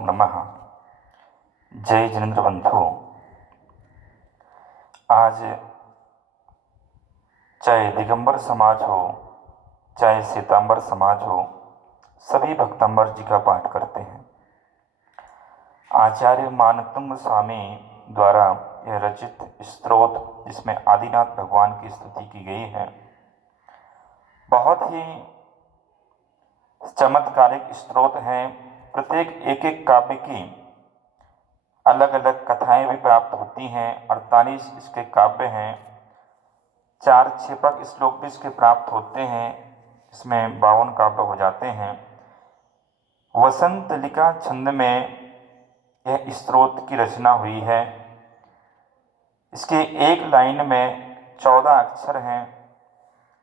नमः। जय जिनेन्द्र बंधु। आज चाहे दिगंबर समाज हो, चाहे श्वेतांबर समाज हो, सभी भक्तंबर जी का पाठ करते हैं। आचार्य मानतुंग स्वामी द्वारा यह रचित स्तोत्र, जिसमें आदिनाथ भगवान की स्तुति की गई है, बहुत ही चमत्कारिक स्तोत्र हैं। प्रत्येक एक एक काव्य की अलग अलग कथाएं भी प्राप्त होती हैं। 48 इसके काव्य हैं। 4 क्षेपक श्लोक भी इसके प्राप्त होते हैं। इसमें 52 काव्य हो जाते हैं। वसंतलिका छंद में यह स्तोत्र की रचना हुई है। इसके एक लाइन में 14 अक्षर हैं।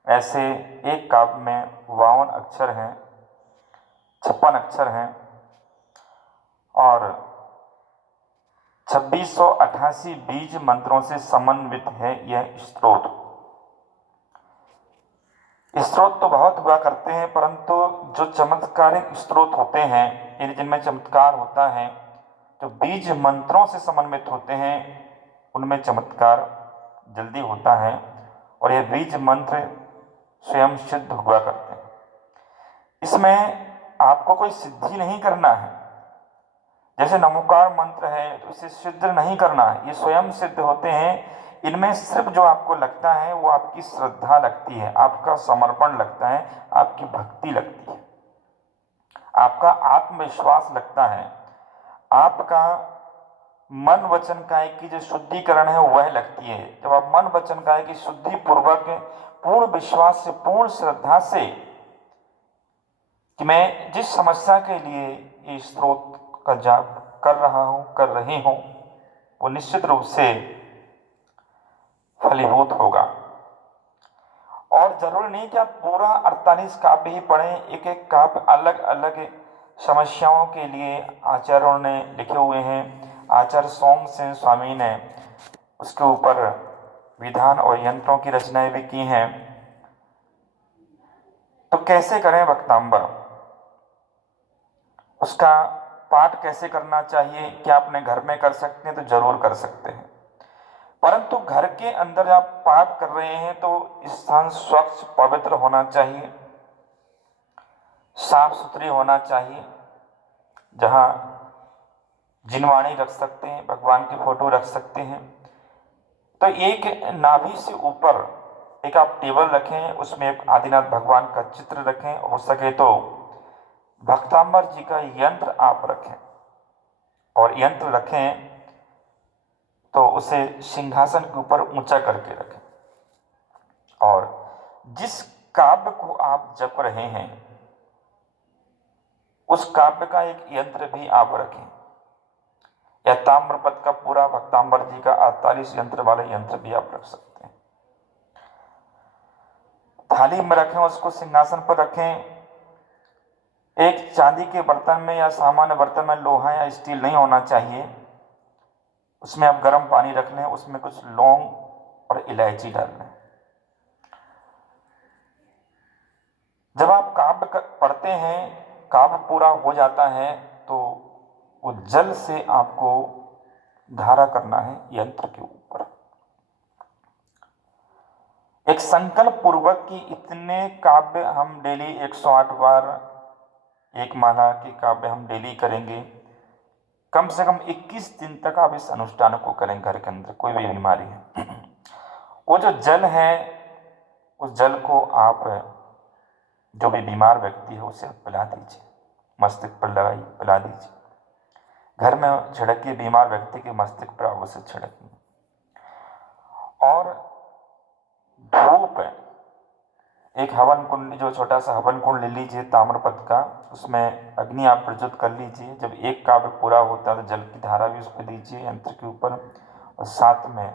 ऐसे एक काव्य में 52 अक्षर हैं, 56 अक्षर हैं और 2688 बीज मंत्रों से समन्वित है यह स्तोत्र। स्तोत्र तो बहुत हुआ करते हैं, परंतु जो चमत्कारिक स्तोत्र होते हैं, जिनमें चमत्कार होता है, जो बीज मंत्रों से समन्वित होते हैं, उनमें चमत्कार जल्दी होता है और यह बीज मंत्र स्वयं सिद्ध हुआ करते हैं। इसमें आपको कोई सिद्धि नहीं करना है। जैसे नमोकार मंत्र है तो इसे सिद्ध नहीं करना है, ये स्वयं सिद्ध होते हैं। इनमें सिर्फ जो आपको लगता है वो आपकी श्रद्धा लगती है, आपका समर्पण लगता है, आपकी भक्ति लगती है, आपका आत्मविश्वास लगता है, आपका मन वचन काया की जो शुद्धिकरण है वह लगती है। जब आप मन वचन काया की शुद्धि पूर्वक पूर्ण विश्वास से, पूर्ण श्रद्धा से कि मैं जिस समस्या के लिए ये स्तोत्र का जाप कर रहा हूं, कर रही हूं, वो निश्चित रूप से फलीभूत होगा। और जरूरी नहीं कि आप पूरा 48 काव्य ही पढ़ें। एक एक काव्य अलग अलग समस्याओं के लिए आचार्यों ने लिखे हुए हैं। आचार्य सोमसेन स्वामी ने उसके ऊपर विधान और यंत्रों की रचनाएं भी की हैं। तो कैसे करें भक्तांबर, उसका पाठ कैसे करना चाहिए? क्या अपने घर में कर सकते हैं? तो जरूर कर सकते हैं, परंतु घर के अंदर आप पाठ कर रहे हैं तो स्थान स्वच्छ पवित्र होना चाहिए, साफ सुथरी होना चाहिए। जहां जिनवाणी रख सकते हैं, भगवान की फोटो रख सकते हैं, तो एक नाभि से ऊपर एक आप टेबल रखें, उसमें एक आदिनाथ भगवान का चित्र रखें। हो सके तो भक्तांबर जी का यंत्र आप रखें, और यंत्र रखें तो उसे सिंहासन के ऊपर ऊंचा करके रखें। और जिस काव्य को आप जप रहे हैं उस काव्य का एक यंत्र भी आप रखें, या ताम्रपत्र का पूरा भक्तांबर जी का 48 यंत्र वाले यंत्र भी आप रख सकते हैं। थाली में रखें, उसको सिंहासन पर रखें। एक चांदी के बर्तन में या सामान्य बर्तन में, लोहा या स्टील नहीं होना चाहिए। उसमें आप गर्म पानी रख लें, उसमें कुछ लौंग और इलायची डाल लें। जब आप काव्य पढ़ते हैं, काव्य पूरा हो जाता है, तो वो जल से आपको धारा करना है यंत्र के ऊपर। एक संकल्प पूर्वक कि इतने काव्य हम डेली 108 बार एक माला के काव्य हम डेली करेंगे। कम से कम 21 दिन तक आप इस अनुष्ठान को करें। घर के अंदर कोई भी बीमारी है, वो जो जल है, उस जल को आप, जो भी बीमार व्यक्ति है उसे पिला दीजिए, मस्तिष्क पर लगाइए, पिला दीजिए। घर में छिड़किए, बीमार व्यक्ति के मस्तिष्क पर आप उसे छिड़किए। और धूप, एक हवन कुंड, जो छोटा सा हवन कुंड ले लीजिए ताम्रपत्र का, उसमें अग्नि आप प्रज्वलित कर लीजिए। जब एक काव्य पूरा होता है तो जल की धारा भी उस पर दीजिए यंत्र के ऊपर, और साथ में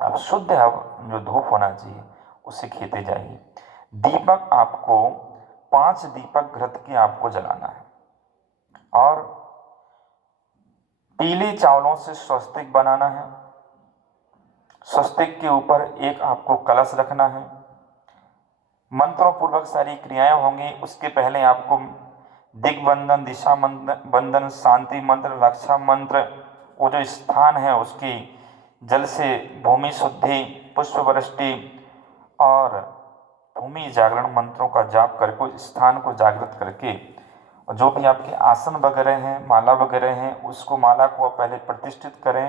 आप शुद्ध जो धूप होना चाहिए उसे खेते जाइए। दीपक आपको 5 दीपक घृत के आपको जलाना है, और पीले चावलों से स्वस्तिक बनाना है। स्वस्तिक के ऊपर एक आपको कलश रखना है। मंत्रों पूर्वक सारी क्रियाएं होंगी। उसके पहले आपको दिग्बंधन, दिशा बंधन, शांति मंत्र, रक्षा मंत्र, वो जो स्थान है उसकी जल से भूमि शुद्धि, पुष्प वृष्टि और भूमि जागरण मंत्रों का जाप करके उस स्थान को जागृत करके, और जो भी आपके आसन वगैरह हैं, माला वगैरह हैं, उसको माला को आप पहले प्रतिष्ठित करें,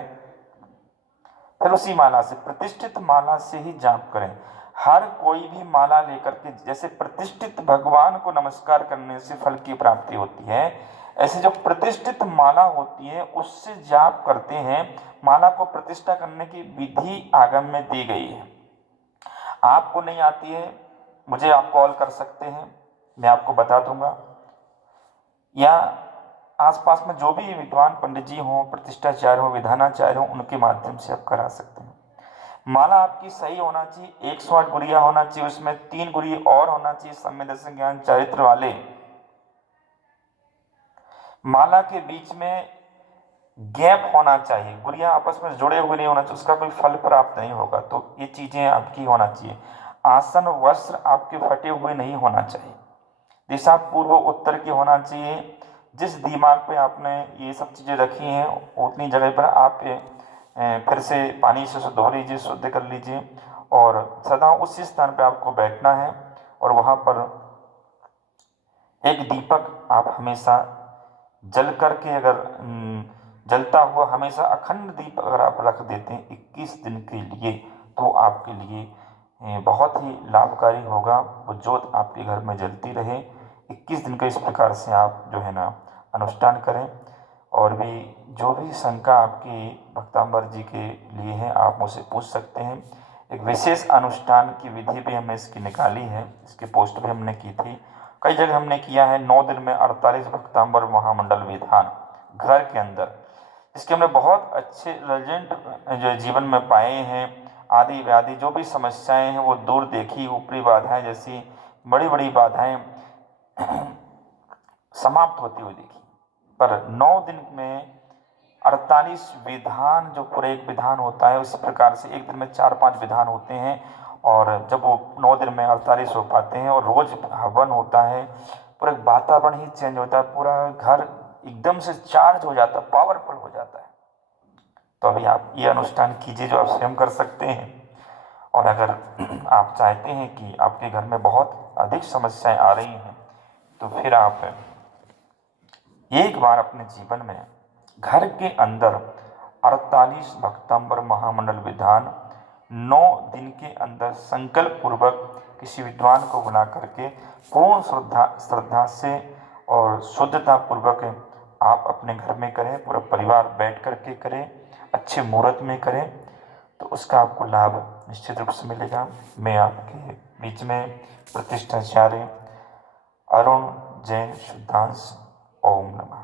फिर उसी माला से, प्रतिष्ठित माला से ही जाप करें। हर कोई भी माला लेकर के, जैसे प्रतिष्ठित भगवान को नमस्कार करने से फल की प्राप्ति होती है, ऐसे जो प्रतिष्ठित माला होती है उससे जाप करते हैं। माला को प्रतिष्ठा करने की विधि आगम में दी गई है। आपको नहीं आती है, मुझे आप कॉल कर सकते हैं, मैं आपको बता दूंगा, या आसपास में जो भी विद्वान पंडित जी हों, प्रतिष्ठाचार्य हों, विधानाचार्य हों, उनके माध्यम से आप करा सकते हैं। माला आपकी सही होना चाहिए, 108 गुरिया होना चाहिए, उसमें 3 गुरी और होना चाहिए सम्य दर्शन ज्ञान चरित्र वाले। माला के बीच में गैप होना चाहिए, गुरिया आपस में जुड़े हुए नहीं होना चाहिए, उसका कोई फल प्राप्त नहीं होगा। तो ये चीजें आपकी होना चाहिए। आसन वस्त्र आपके फटे हुए नहीं होना चाहिए। दिशा पूर्व उत्तर की होना चाहिए। जिस दिमाग पे आपने ये सब चीज़ें रखी हैं उतनी जगह पर आप फिर से पानी से धो लीजिए, शुद्ध कर लीजिए, और सदा उसी स्थान पे आपको बैठना है। और वहाँ पर एक दीपक आप हमेशा जल करके, अगर जलता हुआ हमेशा अखंड दीप अगर आप रख देते हैं 21 दिन के लिए, तो आपके लिए बहुत ही लाभकारी होगा। वो ज्योत आपके घर में जलती रहे 21 दिन का। इस प्रकार से आप जो है ना अनुष्ठान करें। और भी जो भी शंका आपकी भक्तांबर जी के लिए है, आप मुझसे पूछ सकते हैं। एक विशेष अनुष्ठान की विधि भी हमने इसकी निकाली है, इसकी पोस्ट भी हमने की थी, कई जगह हमने किया है। 9 दिन में 48 भक्तांबर महामंडल विधान घर के अंदर, इसके हमने बहुत अच्छे रिजल्ट जो जीवन में पाए हैं। आदि व्याधि जो भी समस्याएं हैं वो दूर देखी, ऊपरी बाधाएं जैसी बड़ी बड़ी बाधाएं समाप्त होती हुई देखी। पर 9 दिन में 48 विधान, जो पूरे एक विधान होता है उसी प्रकार से एक दिन में 4-5 विधान होते हैं। और जब वो 9 दिन में 48 हो पाते हैं और रोज हवन होता है, पूरा वातावरण ही चेंज होता है, पूरा घर एकदम से चार्ज हो जाता है, पावरफुल हो जाता है। तो अभी आप ये अनुष्ठान कीजिए जो आप स्वयं कर सकते हैं। और अगर आप चाहते हैं कि आपके घर में बहुत अधिक समस्याएं आ रही हैं, तो फिर आप एक बार अपने जीवन में घर के अंदर 48 भक्तांबर महामंडल विधान 9 दिन के अंदर संकल्प पूर्वक किसी विद्वान को बुला करके पूर्ण श्रद्धा से और शुद्धता पूर्वक आप अपने घर में करें, पूरा परिवार बैठ करके करें, अच्छे मुहूर्त में करें, तो उसका आपको लाभ निश्चित रूप से मिलेगा। मैं आपके बीच में प्रतिष्ठाचार्य अरुण जैन शुद्धांश, ओम नमः।